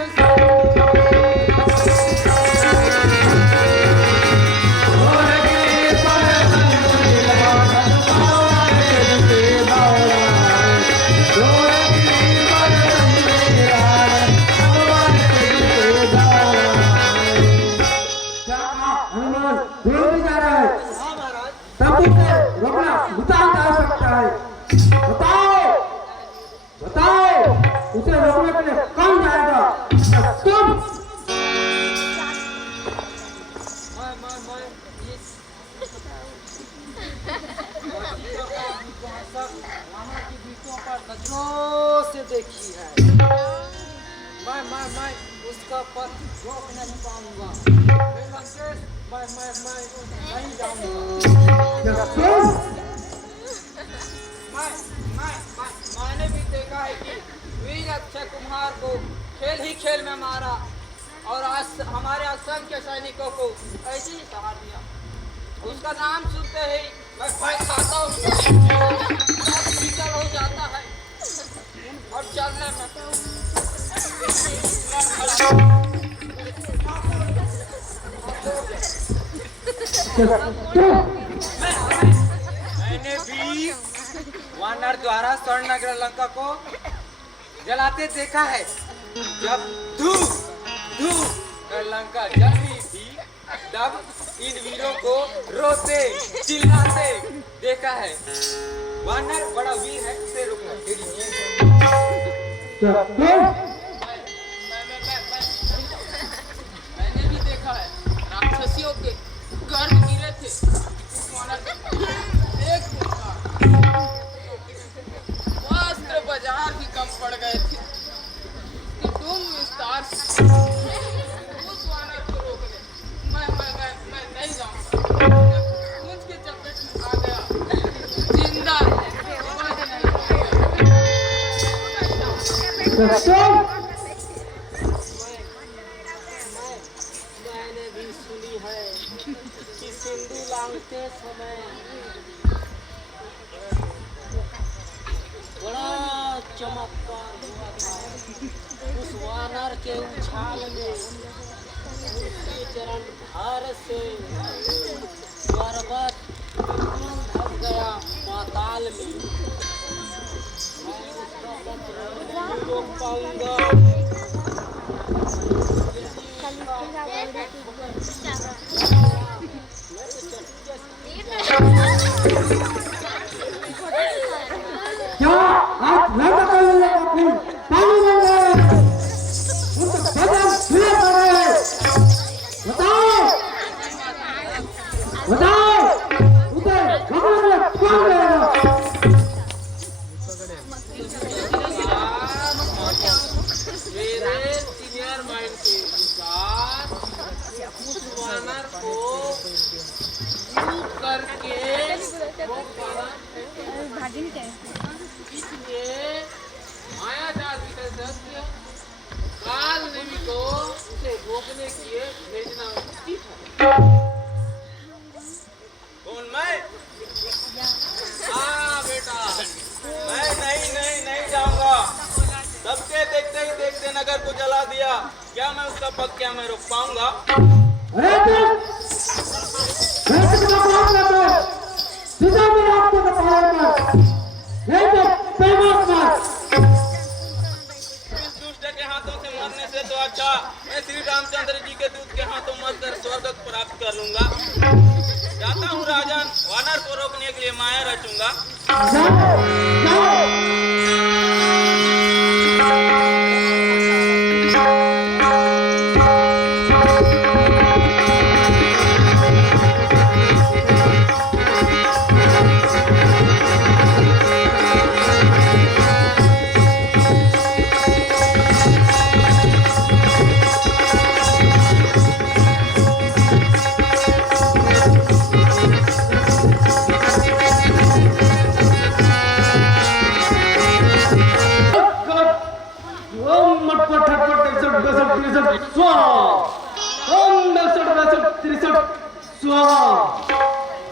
रोकना नितांत आवश्यकता है। बताओ बताओ, उसे रोकने के लिए कौन जाएगा? तुम। नजरों से देखी है। मैं उसका पथ रोक नहीं पाऊंगा। मैं नहीं जाऊंगा। मैंने भी देखा है कि वीर अक्षय कुमार को खेल ही खेल में मारा और आज हमारे असंख्य सैनिकों को ऐसे ही सहार दिया। उसका नाम सुनते ही मैं भय खाता हूँ, शीतल हो जाता है और चलने में मैंने भी वानर द्वारा स्वर्ण नगर लंका को जलाते देखा है। जब धू धू कर लंका जल रही थी तब इन वीरों को रोते चिल्लाते देखा है। वानर बड़ा वीर है, उसे रोकना मैंने भी देखा है। राक्षसियों के गर्भ गिरे थे। एक वस्त्र बाजार भी कम मैंने भी सुनी है कि सिंधु लांघते समय बड़ा चमत्कार हुआ था। उस वानर के उछाल में उसके चरण भार से पर्वत धस गया पाताल में। मैं उसका पत्र नहीं रोक पाऊंगा। क्या आज लड़का का खून पानी बन गया है? उनका बदन खुले पड़ रहे हैं। बताओ बताओ उधर कमरे में कौन रहेगा? मेरे सीनियर माइंड के अनुसार उस वानर को लूट करके वो वानर इसलिए माया जाल की सदस्य काल नेमी को उसे रोकने के लिए भेजना उचित है। कौन मैं? हाँ बेटा, मैं नहीं जाऊंगा। सबके देखते ही देखते नगर को जला दिया। क्या मैं उसका पग क्या मैं रोक पाऊंगा? अरे तुम कैसे का काम करते हो? सीधा मेरे आपको बताया कर नहीं तो पैमाक मार। इस दुष्ट के हाथों से मरने से तो अच्छा मैं श्री रामचंद्र जी के दूत के हाथों मरकर स्वर्ग प्राप्त कर लूंगा। जाता हूँ राजन, वानर को रोकने के लिए माया रचूंगा। जाओ जाओ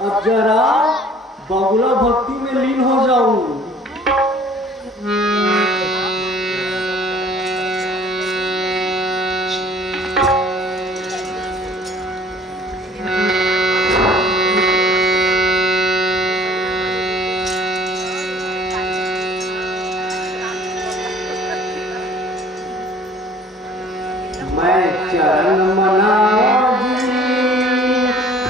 अब जरा बगुला भक्ति में लीन हो जाऊं। मैं चरण मनाओगी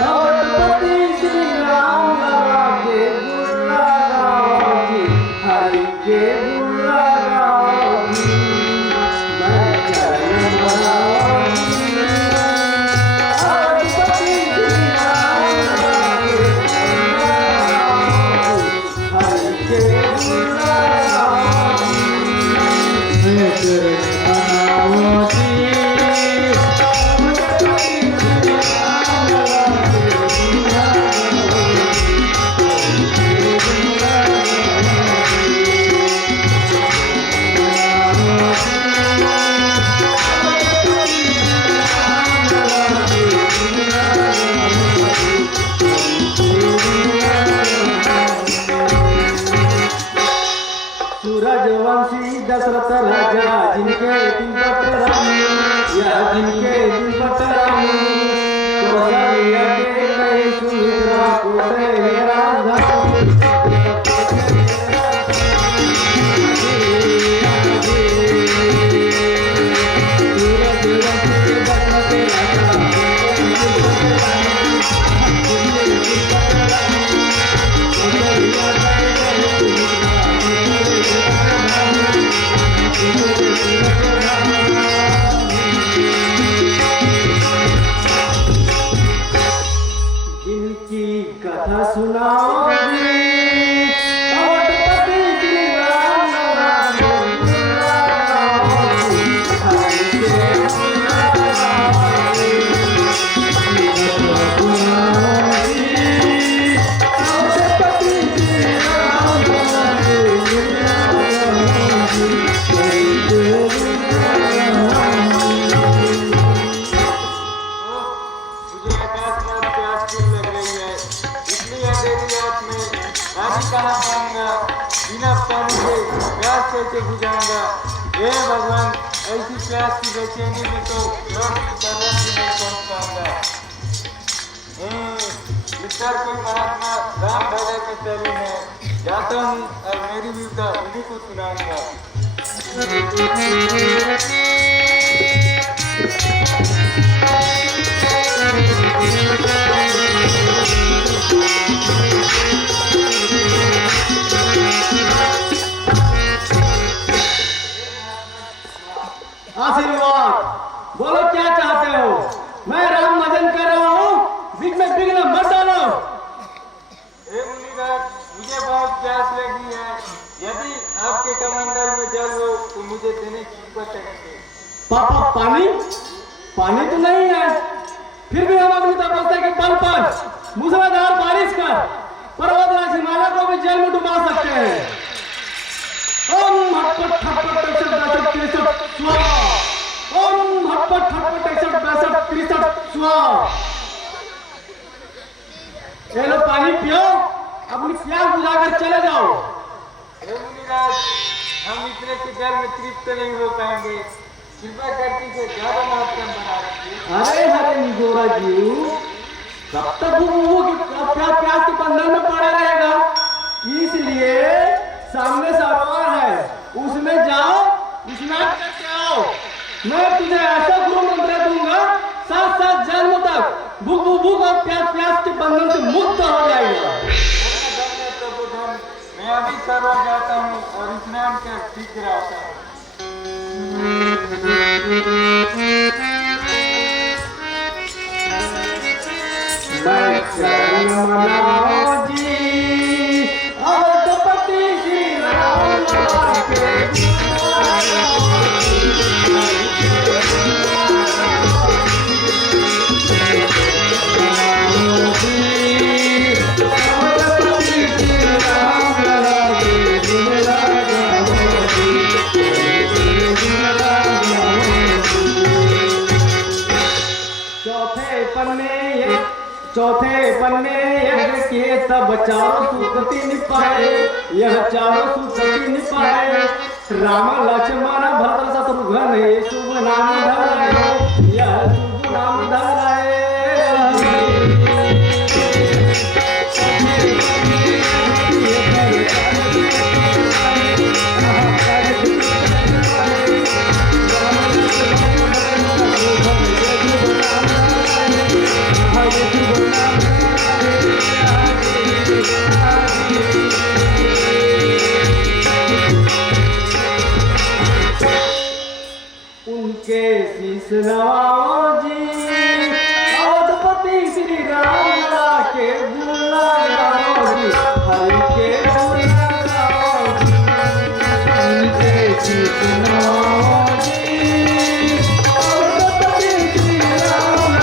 भगवती श्री राम लला के गुण लगाओगी, हरि के गुण लगाओगी। मैं चरण मनाओगी भगवती श्री राम लला के गुण लगाओगी, हरि के गुण लगाओगी। मैं चरण मनाओगी सूरजवंशी दशरथ राजा जिनके दिन पटरानी, या जिनके दिन पटरानी, कौशल्या के कहे सुमित्रा को तेरे राजधानी। कैसे बुझाऊंगा? हे भगवान, ऐसी प्यास की बेचैनी में तो लोग पर्वत भी नहीं पहुंच पाऊंगा। इधर कोई महात्मा राम भले के शैली में जाता हूँ और मेरी विविधता उन्हीं को सुनाऊंगा। आशीर्वाद, बोलो क्या चाहते हो? मैं राम भजन कर रहा हूँ, बीच में विघ्न मत डालो। हे मुनिराज, मुझे बहुत प्यास लगी है। यदि आपके कमंडल में जल हो तो मुझे देने की कृपा करेंगे। पापा पानी पानी तो नहीं है, फिर भी हम अपनी तपस्या के बल पर मूसलाधार बारिश कर पर्वतराज हिमालय को भी जल में डुबा सकते हैं। ओम हटपट खटपट 61 62 63 स्वाहा। ओम हटपट खटपट 61 62 63 स्वाहा। ये लो पानी पियो, अपनी प्यास बुझाकर चले जाओ। हे मुनिराज, हम इतने से जल में तृप्त नहीं हो पाएंगे। कृपा करके इसे ज्यादा महत्वपूर्ण बना दीजिए। अरे हरे निगोरा जी, कब तक वो प्यास के बंधन में पड़ा रहेगा? इसलिए सामने सरोवर है, उसमें जाओ, स्नान करके आओ। मैं तुझे ऐसा गुरु मंत्र दूंगा, साथ साथ जन्म तक भूख भूख और प्यास प्यास के बंधन से मुक्त हो जाएगा। प्रभु धन, मैं अभी सरोवर जाता हूँ और स्नान कर शीघ्र आता हूँ। मैं चरण मनाओ जी, अवधपति श्री राम के चौथे पन्ने यज्ञ किए तब चारों सुकृति निपाए। यह चारों सुकृति निपाए, राम लक्ष्मण भरत शत्रुघ्न ये शुभ नाम धराए। यह शुभ नाम धराए। उनके शीश नवाओ जी, अवधपति श्री राम के गुण गाओ जी, हरि के गुण गाओ जी। उनके शीश नवाओ जी, अवधपति श्री राम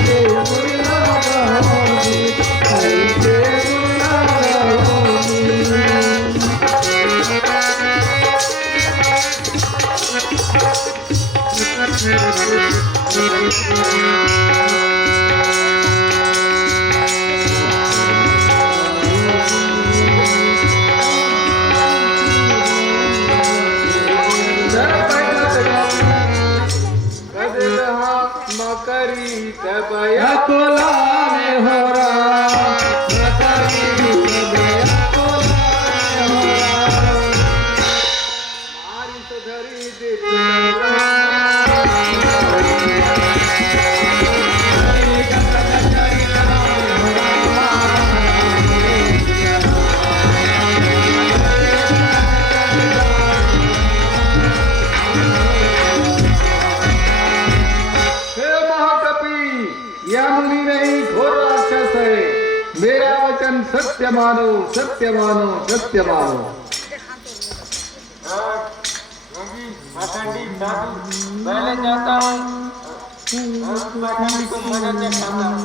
के गुण गाओ जी, हरि के गुण गाओ जी। मकरी दबया कोला में हो रहा मारी तो धरी दे या मुनि नहीं, घोर राक्षस है। मेरा वचन सत्य मानो, सत्य मानो, सत्य मानो। योगी पाखंडी साधु, पहले जाता हूँ और उस पाखंडी को मदद से खाता हूँ।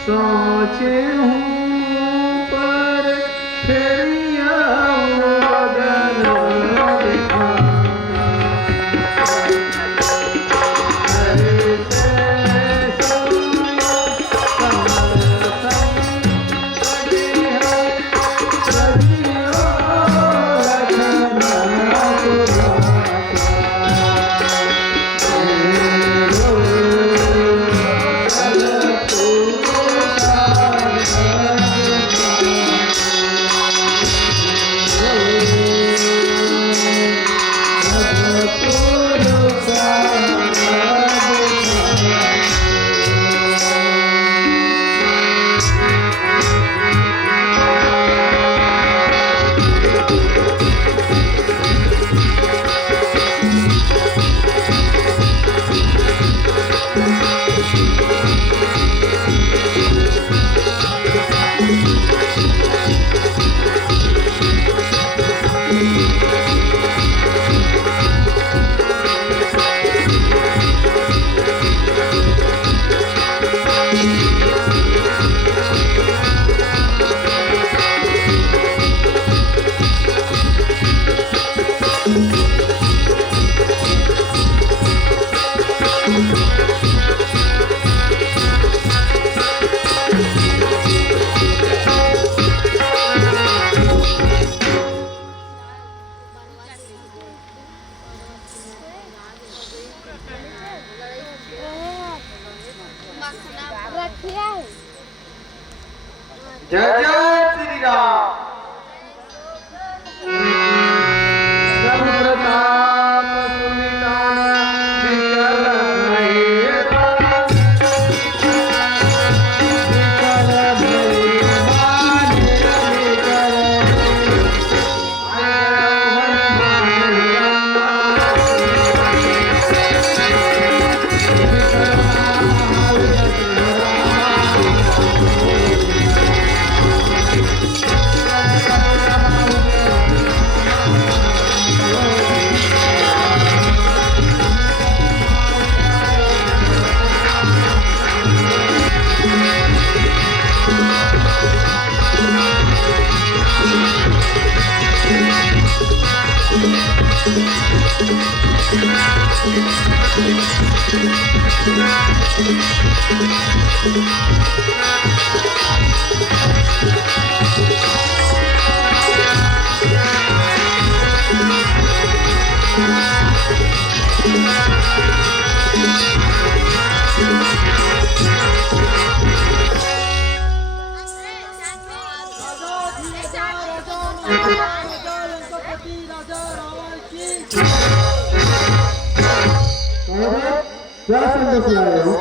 सोचे हूँ पर फेरिया बदन दिखा। जय जय श्री राम। सब प्रताप सुनितान विकल भैया। विकल क्या संदेश लाए हो?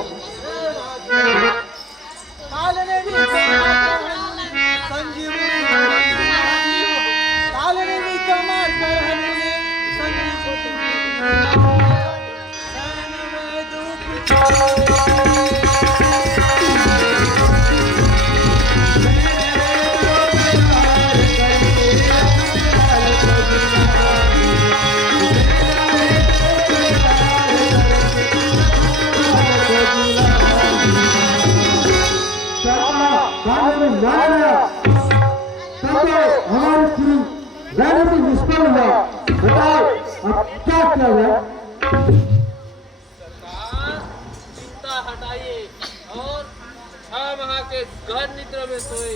हमारी पूरी राजनीति निष्फल हुआ। बताओ अब क्या किया जाए? सरकार चिंता हटाइए और 6 माह के गहन निद्रा में सोए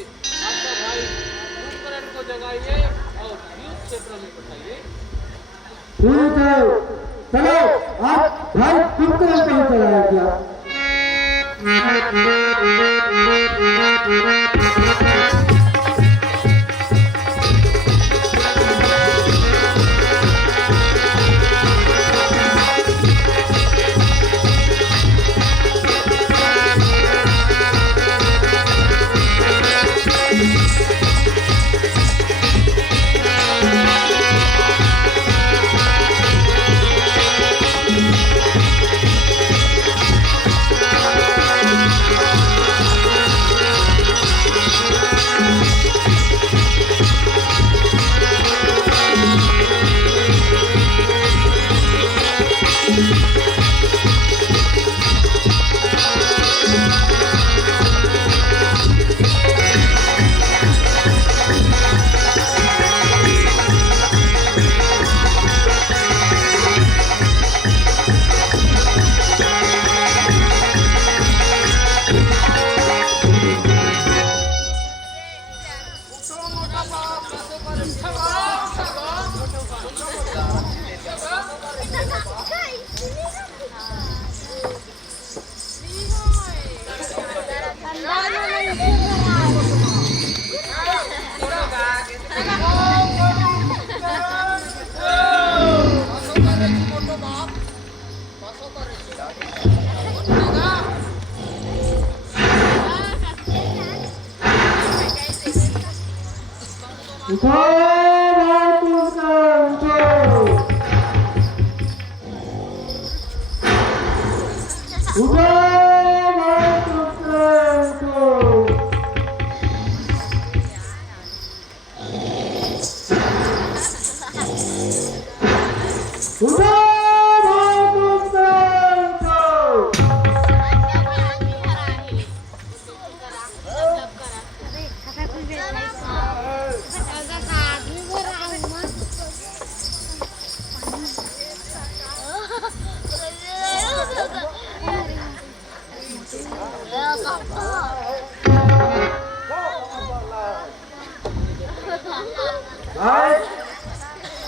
आपका भाई कुंभकर्ण को जगाइए और युद्ध क्षेत्र में पठाइए। ठीक है, चलो आप भाई कुंभकर्ण को चलाया क्या? उठो भाई कुंदन उठो भाई कुंदन उठो भाई कुंदन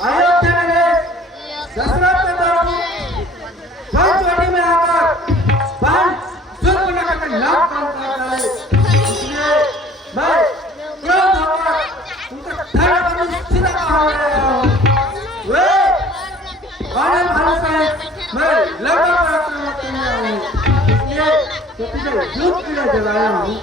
अयोध्या में दशरथ के दौर में पंचवटी में आकर शूर्पणखा का नाम काम करता है। इसलिए मैं क्रोध होकर उनका धड़ पर सीधा कहा गया हूँ। वे आने वाले से मैं लंका पर आक्रमण करने आया हूँ। इसलिए तो तुझे दूध के लिए जलाया हूँ।